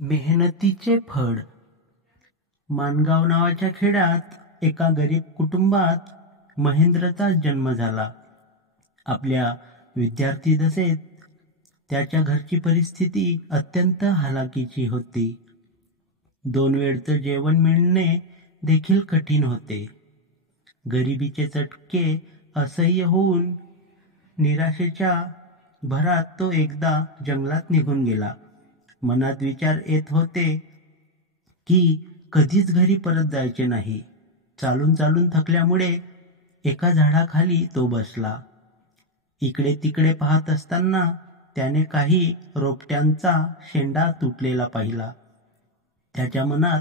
मेहनतीचे फळ. माणगाव नावाच्या खेड्यात एका गरीब कुटुंबात महेंद्रचा जन्म झाला. आपल्या विद्यार्थी दशेत त्याच्या घरची परिस्थिती अत्यंत हालाकीची होती. 2 वेळचं जेवण मिळणे देखील कठीण होते. गरिबीचे चटके असह्य होऊन निराशेच्या भरात तो एकदा जंगलात निघून गेला. मनात विचार येत होते की कधीच घरी परत जायचे नाही. चालून चालून थकल्यामुळे एका झाडाखाली तो बसला. इकडे तिकडे पाहत असताना त्याने काही रोपट्यांचा शेंडा तुटलेला पाहिला. त्याच्या मनात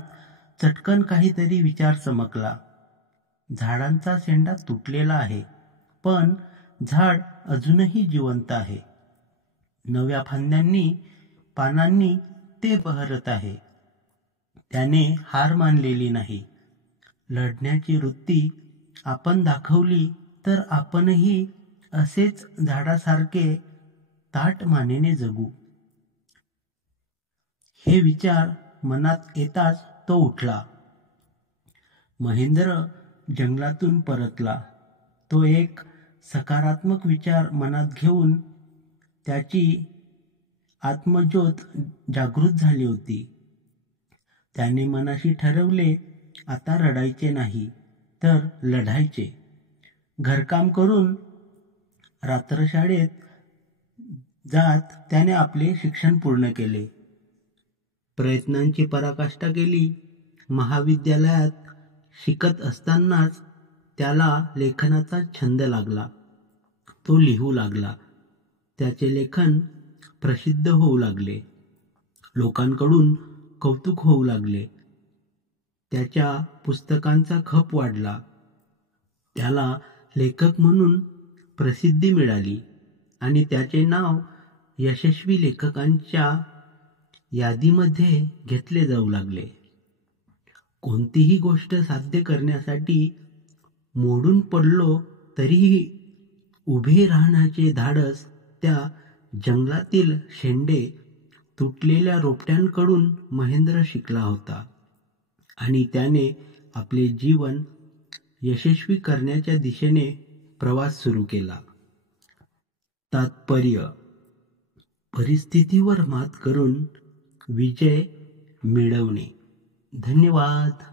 चटकन काहीतरी विचार चमकला. झाडांचा शेंडा तुटलेला आहे, पण झाड अजूनही जिवंत आहे. नव्या फांद्यांनी पानांनी ते बहरत आहे. त्याने हार मानलेली नाही. लढण्याची वृत्ती आपण दाखवली तर आपणही असेच झाडासारखे ताठ मानेने जगू. हे विचार मनात येताच तो उठला. महेंद्र जंगलातून परतला. तो एक सकारात्मक विचार मनात घेऊन त्याची आत्मज्योत जागृत झाली होती. त्याने मनाशी ठरवले, आता रडायचे नाही तर लढायचे. घरकाम करून रात्रशाळेत जात त्याने आपले शिक्षण पूर्ण केले. प्रयत्नांची पराकाष्ठा केली. महाविद्यालयात शिकत असतानाच त्याला लेखनाचा छंद लागला. तो लिहू लागला. त्याचे लेखन प्रसिद्ध होऊ लागले. लोकांकडून कौतुक होऊ लागले. त्याच्या पुस्तकांचा खप वाढला. त्याला लेखक म्हणून प्रसिद्धी मिळाली आणि त्याचे नाव यशस्वी लेखकांच्या यादीमध्ये घेतले जाऊ लागले. कोणतीही गोष्ट साध्य करण्यासाठी मोडून पडलो तरीही उभे राहण्याचे धाडस त्या जंगलातील शेंडे तुटलेल्या रोपट्यांकडून महेंद्र शिकला होता आणि त्याने आपले जीवन यशस्वी करण्याच्या दिशेने प्रवास सुरू केला. तात्पर्य: परिस्थितीवर मात करून विजय मिळवणे. धन्यवाद.